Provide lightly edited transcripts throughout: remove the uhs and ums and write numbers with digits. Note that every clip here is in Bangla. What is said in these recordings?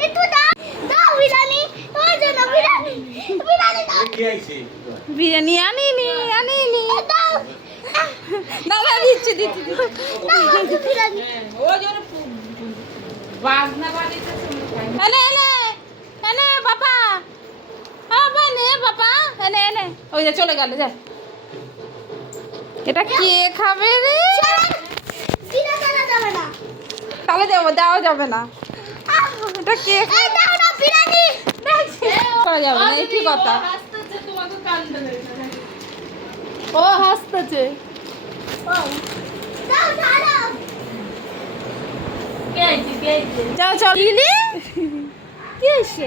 একটু দাও দাও বিরিয়ানি তোমার জন্য বিরিয়ানি বিরিয়ানি দাও বিরিয়ানি আনিনি দাও দাদা দিচ্ছি দাও বিরিয়ানি ও যেন বাজনা বাজেছে এনে বাবা বাবা এনে ওই যে চলে গেল যা এটা কে খাবে রে বিনা জানা যাবে না তাহলে দেওয়া যাবে না এটা কে এই দাও না বিরিয়ানি করা যাবে না এই কি কথা হাসতেছে তোমাকে কান্দে ও হাসতেছে দাও দাও কে আইছে যাও চল লিলি কি হয়েছে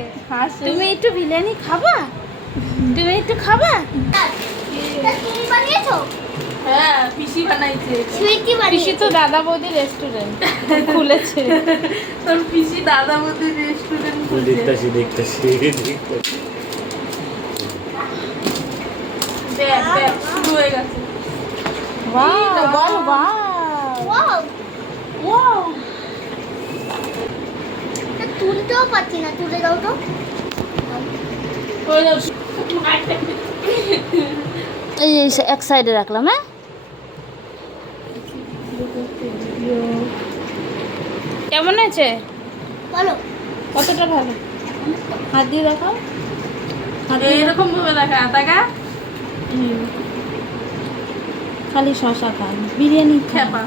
তুমি একটু বিরিয়ানি খাবা তুমি একটু খাবা তুমি বানিয়েছো হ্যাঁ পিসি বানাইছে সুইটি পিসি বানিয়েছো তো দাদা বৌদি রেস্টুরেন্ট খুলেছে তোর পিসি দাদা বৌদি রেস্টুরেন্ট দেখতেছি দেখ শুরু হয়ে গেছে ওয়াও বল ওয়াও ওয়াও ওয়াও তুলতেও পারছি না তুলে দাও তো ওই এই এক সাইডে রাখলাম হ্যাঁ কেমন আছে বলো কতটা ভালো হাত দিয়ে দেখাও এরকম ভাবে দেখা টাকা খালি শশা খান বিরিয়ানি খেপা